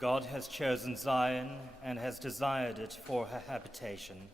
God has chosen Zion and has desired it for her habitation.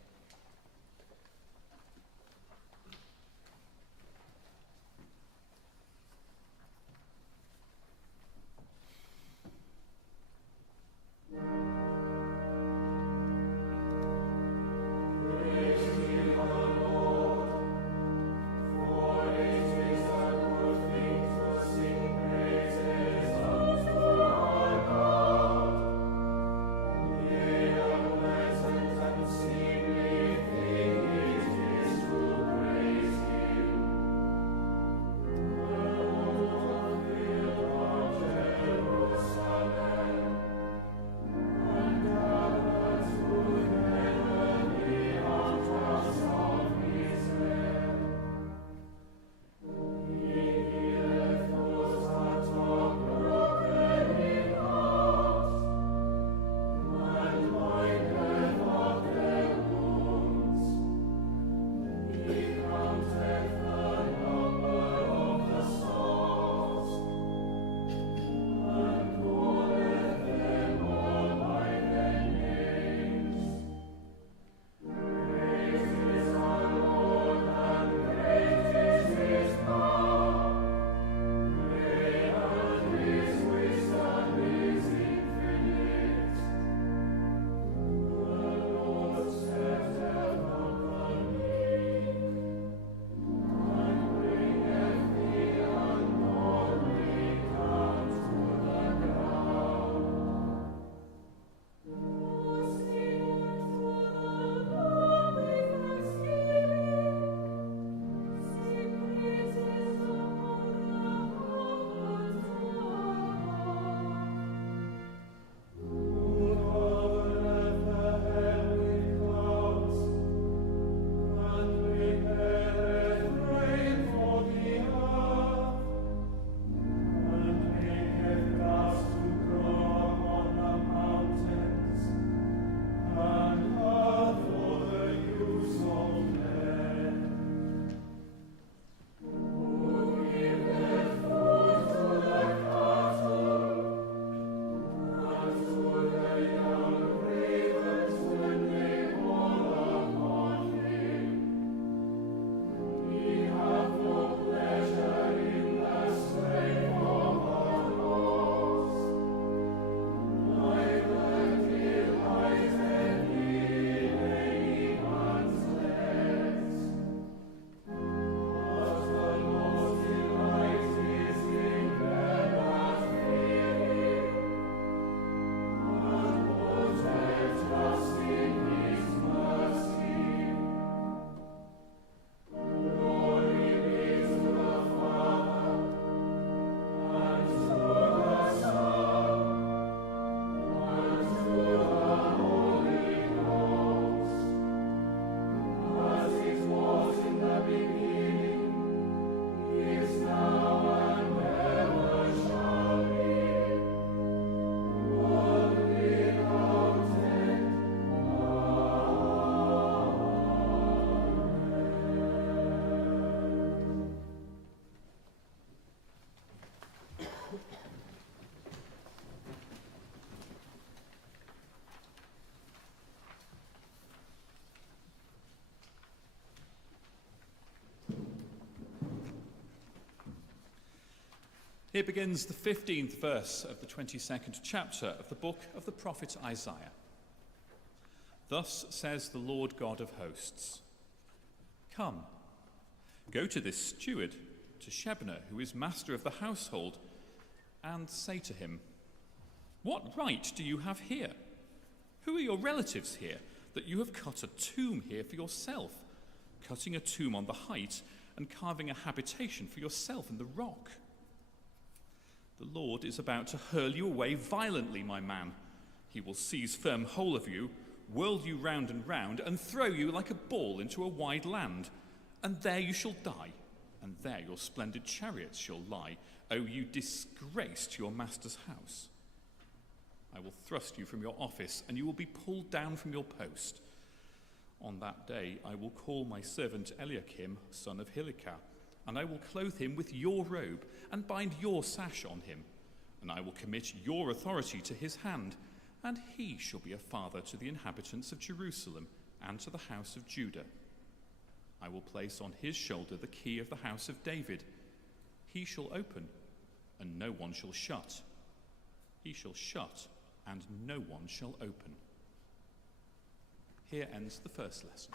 Here begins the 15th verse of the 22nd chapter of the book of the prophet Isaiah. Thus says the Lord God of hosts, "Come, go to this steward, to Shebna, who is master of the household, and say to him, 'What right do you have here? Who are your relatives here, that you have cut a tomb here for yourself, cutting a tomb on the height and carving a habitation for yourself in the rock?' The Lord is about to hurl you away violently, my man. He will seize firm hold of you, whirl you round and throw you like a ball into a wide land. And there you shall die, and there your splendid chariots shall lie, O you disgrace to your master's house. I will thrust you from your office, and you will be pulled down from your post. On that day I will call my servant Eliakim, son of Hilkiah, and I will clothe him with your robe, and bind your sash on him, and I will commit your authority to his hand, and he shall be a father to the inhabitants of Jerusalem and to the house of Judah. I will place on his shoulder the key of the house of David. He shall open, and no one shall shut. He shall shut, and no one shall open. Here ends the first lesson.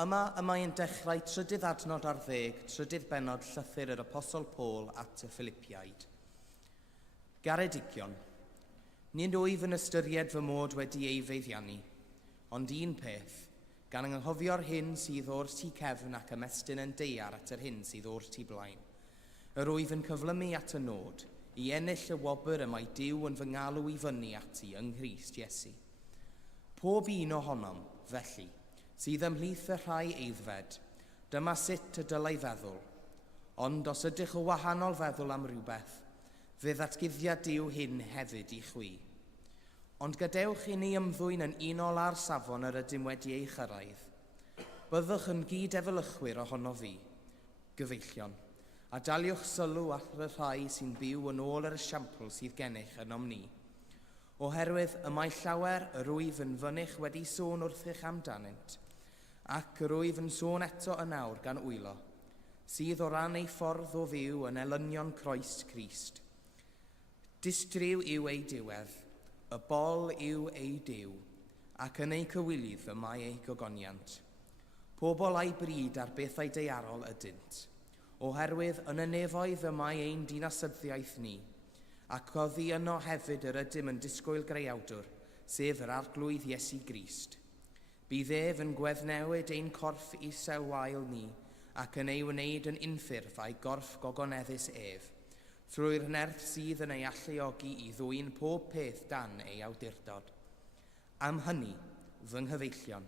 Yma y mae'n dechrau trydydd adnod ar 10, trydydd bennod llythyr yr Apostol Paul at y Philippiaid. Garedigion, nid wyf yn ystyried fy mod wedi ei feiddiannu, ond un peth, gan anghofio'r hyn sydd o'r tu cefn ac ymestyn yn deiar at yr hyn sydd o'r tu blaen. Yr wyf yn cyflymu at y nod, i ennill y wobr y mae Duw yn fy ngalw i fyny ati yng Nghrist Iesu. Pob un ohonom, felly, sydd ymhlith y rhai eiddfed, dyma sut y dylai feddwl. Ond os ydych o wahanol feddwl am rhywbeth, fe ddatguddiad Duw hyn hefyd i chwi. Ond gadewch i ni ymddwyn yn unol ar safon yr ydym wedi ei chyrraedd. Byddwch yn gyd-efelychwyr ohono fi, gyfeillion, a daliwch sylw at y rhai sy'n byw yn ôl yr esiampl sydd gennych ynom ni. Oherwydd y mae llawer yr wyf yn fynych wedi sôn wrthych amdanynt, ac yr wyf yn sôn eto yn awr gan wylo, sydd o ran ei ffordd o fyw yn elynion croes Crist. Distryw yw ei diwedd, y bol yw ei diw, ac yn ei cywilydd y mae ei gogoniant. Pobl a'i bryd ar bethau deiarol ydynt, oherwydd yn y nefoedd y mae ein dinasyddiaeth ni, ac oddi yno hefyd yr ydym yn disgwyl greiawdwr, sef yr arglwydd Iesu Grist. Bydd ef yn gweddnewid ein corff iselwael ni, ac yn ei wneud yn unffurf a'i gorff gogoneddus ef, trwy'r nerth sydd yn ei alluogi i ddwyn pob peth dan ei awdurdod. Am hynny, fy nghyfeillion,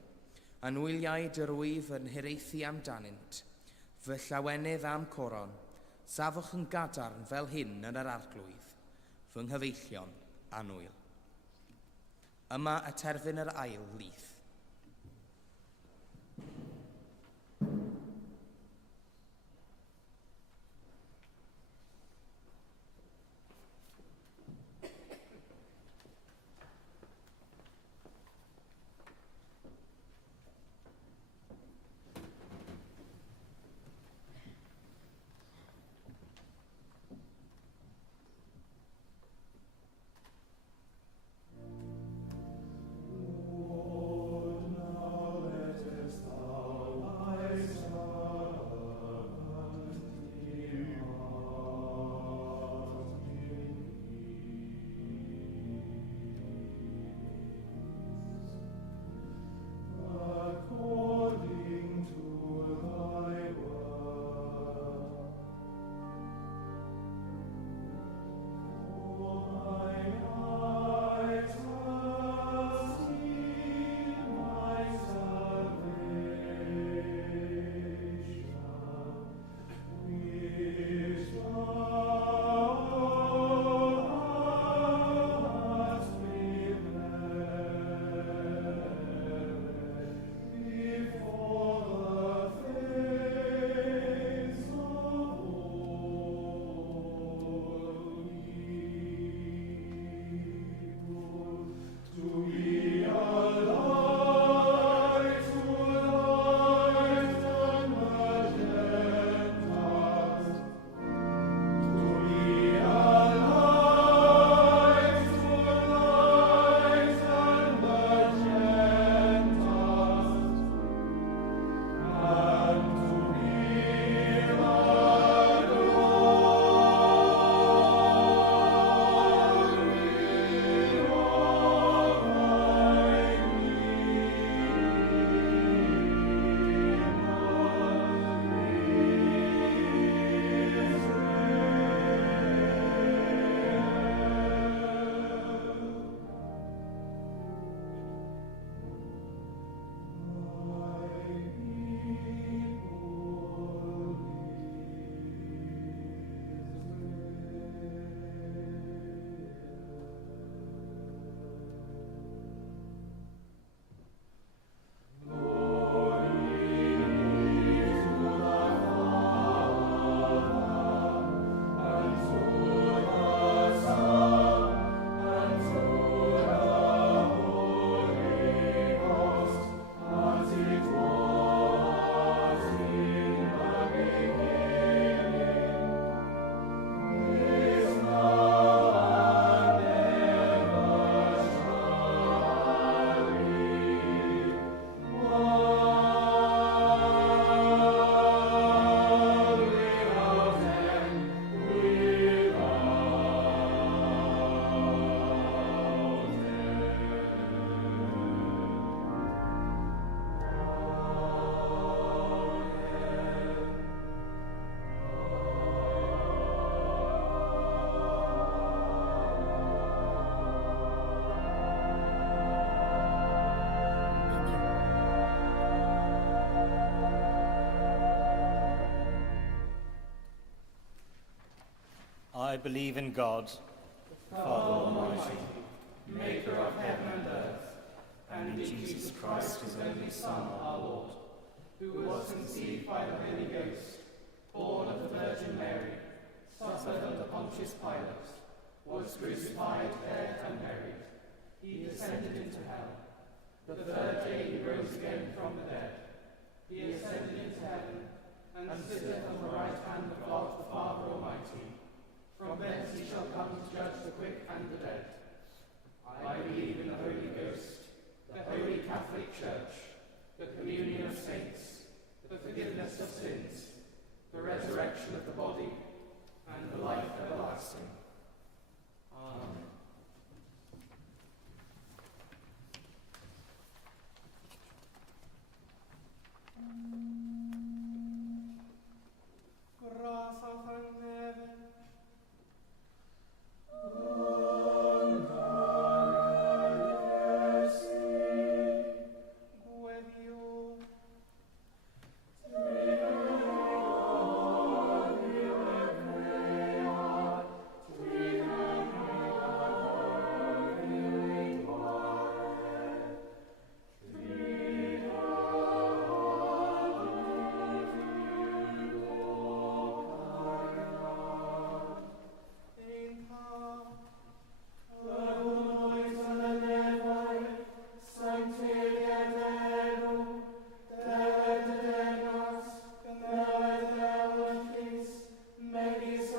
anwyliaid yr wyf yn hiraethu amdanynt, fy llawenydd am coron, safwch yn gadarn fel hyn yn yr arglwydd, fy nghyfeillion anwyl. Yma y terfyn yr ail lith. I believe in God, Father Almighty, maker of heaven and earth, and in Jesus Christ, his only Son, our Lord, who was conceived by the Holy Ghost, born of the Virgin Mary, suffered under Pontius Pilate, was crucified, dead, and buried. He descended into hell. The third day he rose again from the dead. He ascended into heaven, and sitteth on the right hand of God the Father Almighty. From thence he shall come to judge the quick and the dead. I believe in the Holy Ghost, the Holy Catholic Church, the communion of saints, the forgiveness of sins, the resurrection of the body, and the life everlasting. Amen. Matthias,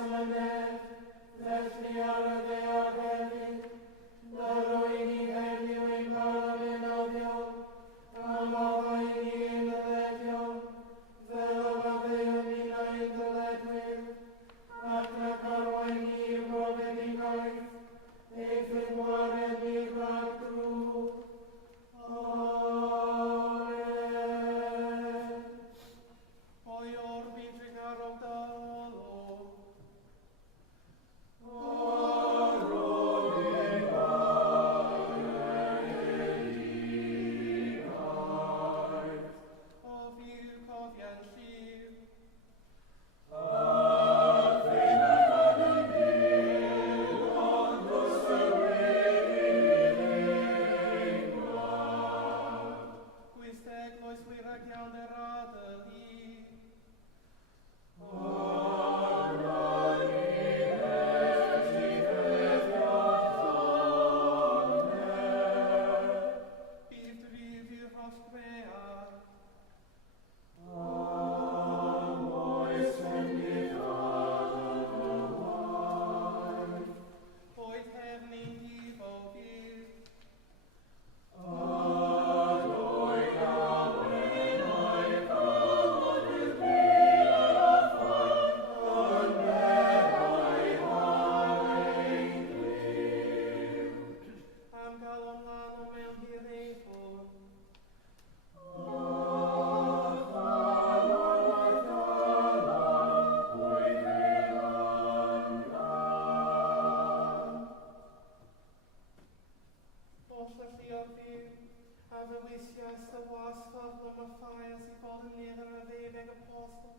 i fod yn nifer y ddeuddeg apostol.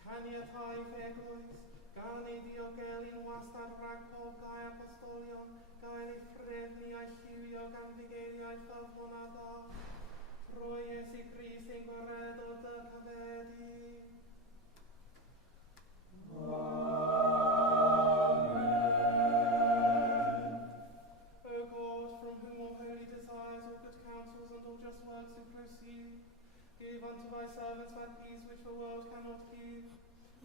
Caniatáu eglwys, gan ei diogelyn wastad rhag pob gai apostolion, gael ei ffrefnu a'i lliwio gan fugeiriau ffyddlon a da. Trwy Iesu Grist ein gwaredol dy cyfedi. O God, from whom all holy desires, all good counsels, and all just works do proceed, give unto thy servants that peace which the world cannot give,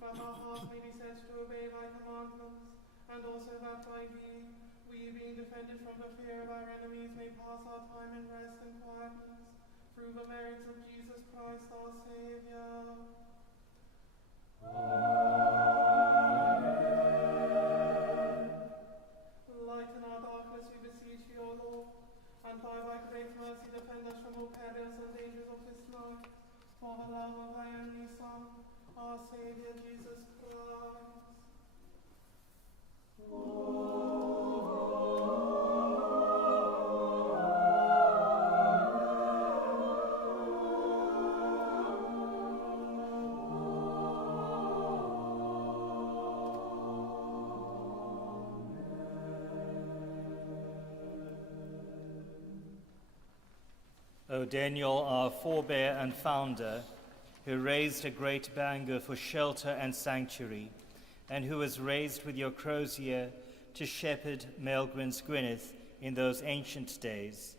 that our hearts may be set to obey thy commandments, and also that by thee, we, being defended from the fear of our enemies, may pass our time in rest and quietness, through the merits of Jesus Christ our Saviour. Lighten our darkness, we beseech thee, O Lord, and by thy great mercy defend us from all perils and dangers of this life, for the love of thy only Son, our Saviour Jesus Christ. O Daniel, our forebear and founder, who raised a great Bangor for shelter and sanctuary, and who was raised with your crozier to shepherd Maelgwyn's Gwyneth in those ancient days,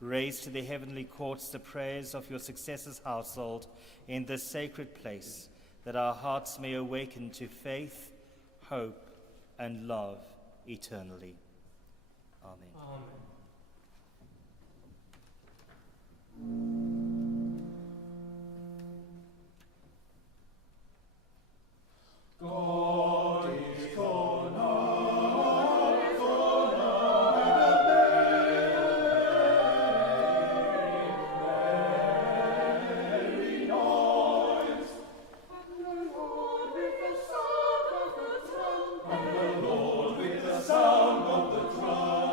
raise to the heavenly courts the prayers of your successor's household in this sacred place, that our hearts may awaken to faith, hope, and love eternally. Amen. God is gone very noise, and the Lord with the sound of the trumpet, and the Lord with the sound of the trumpet,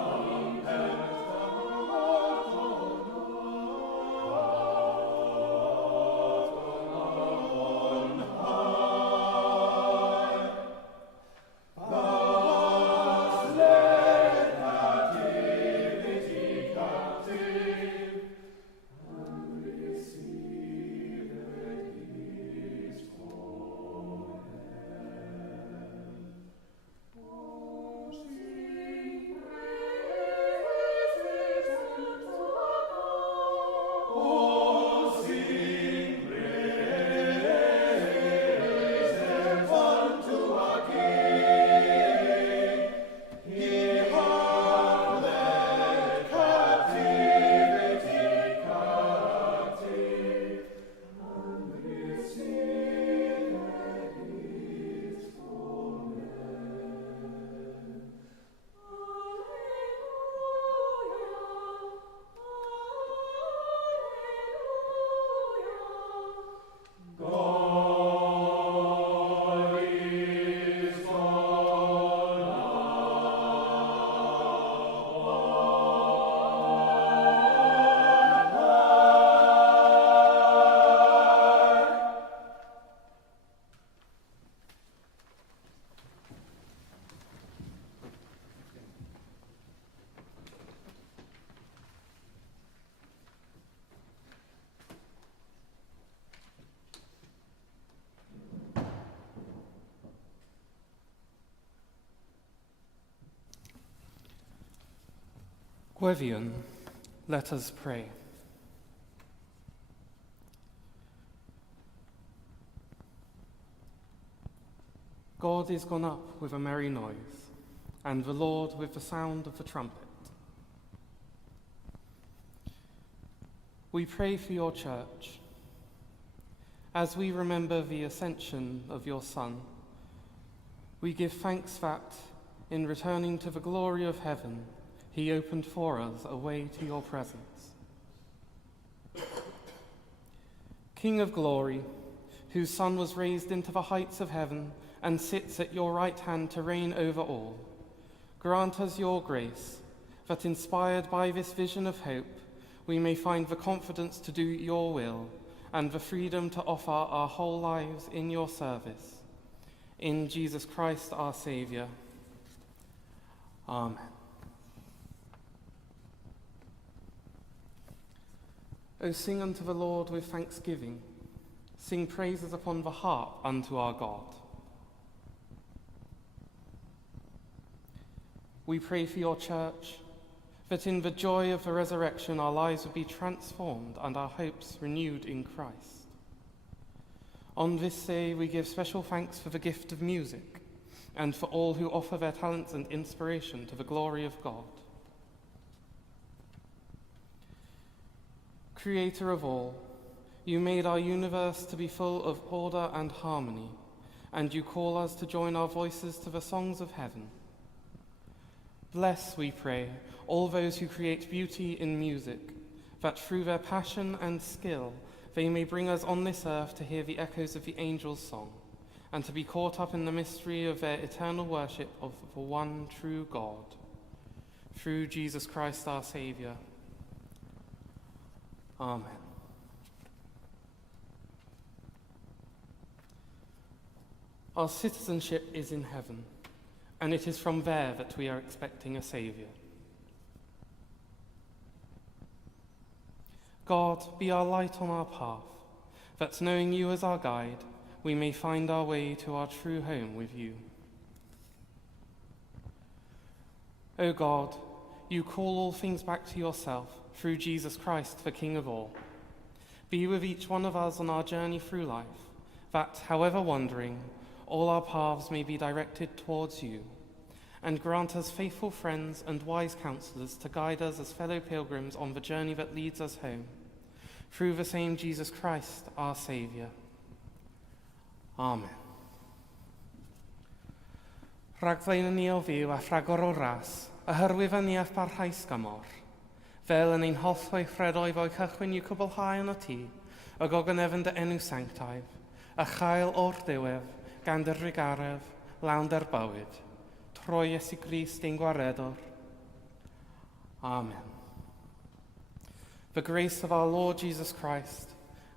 Gwevion, let us pray. God is gone up with a merry noise, and the Lord with the sound of the trumpet. We pray for your church. As we remember the ascension of your Son, we give thanks that, in returning to the glory of heaven, he opened for us a way to your presence. King of glory, whose Son was raised into the heights of heaven and sits at your right hand to reign over all, grant us your grace, that inspired by this vision of hope, we may find the confidence to do your will and the freedom to offer our whole lives in your service. In Jesus Christ our Saviour. Amen. O sing unto the Lord with thanksgiving. Sing praises upon the harp unto our God. We pray for your church, that in the joy of the resurrection our lives would be transformed and our hopes renewed in Christ. On this day we give special thanks for the gift of music and for all who offer their talents and inspiration to the glory of God. Creator of all, you made our universe to be full of order and harmony, and you call us to join our voices to the songs of heaven. Bless, we pray, all those who create beauty in music, that through their passion and skill they may bring us on this earth to hear the echoes of the angels' song, and to be caught up in the mystery of their eternal worship of the one true God. Through Jesus Christ our Saviour. Amen. Our citizenship is in heaven, and it is from there that we are expecting a Saviour. God, be our light on our path, that knowing you as our guide, we may find our way to our true home with you. O God, you call all things back to yourself through Jesus Christ, the King of all. Be with each one of us on our journey through life, that, however wandering, all our paths may be directed towards you, and grant us faithful friends and wise counselors to guide us as fellow pilgrims on the journey that leads us home, through the same Jesus Christ, our Saviour. Amen. Rhagflaen ni o fyw a rhagor o ras, a hyrwyf a ni ath parhais gamor. Fel yn ein hollwau chredoedd o'i cychwyn i'w cwblhau yn o ti, y gogon efn dy enw sanctaidd, a chael o'r diwedd, gan dy rigaref, lawn dy'r bywyd. Troi Iesu Grist ein gwaredwr. Amen. The grace of our Lord Jesus Christ,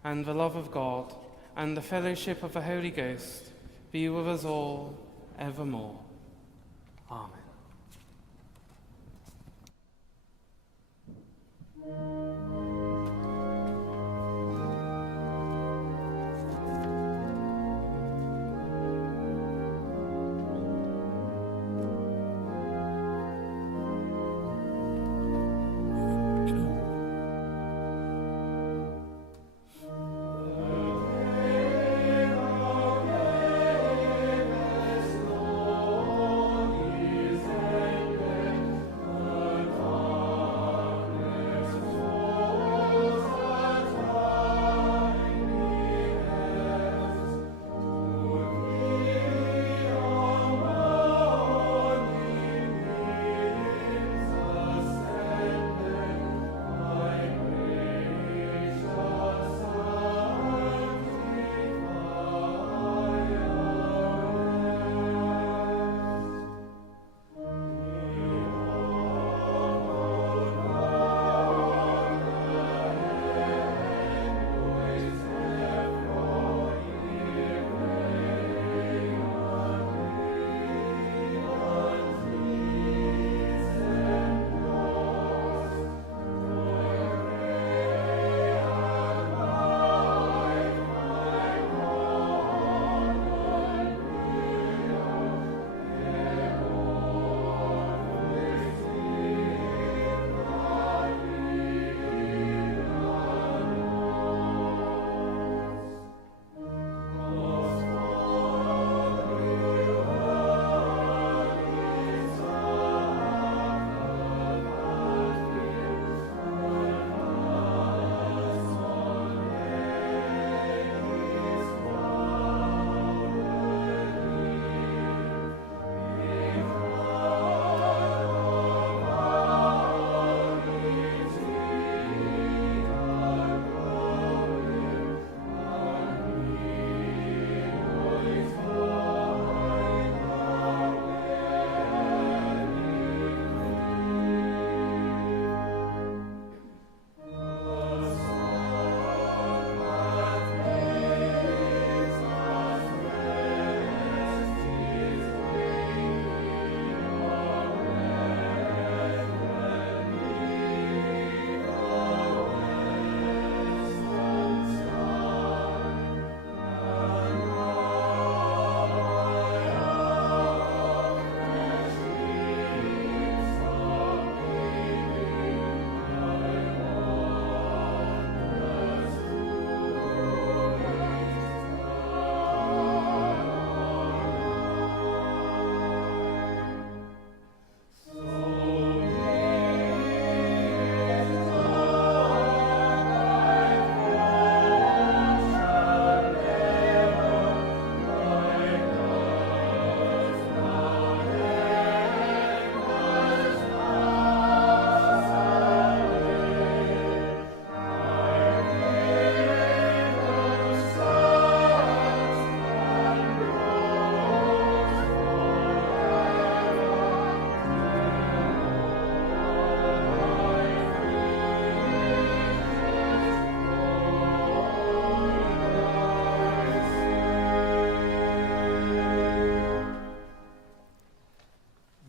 and the love of God, and the fellowship of the Holy Ghost, be with us all evermore. Amen.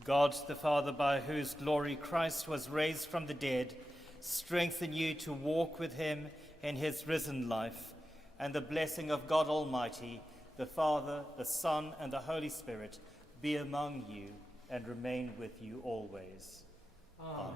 God the Father, by whose glory Christ was raised from the dead, strengthen you to walk with him in his risen life, and the blessing of God Almighty, the Father, the Son, and the Holy Spirit be among you and remain with you always. Amen.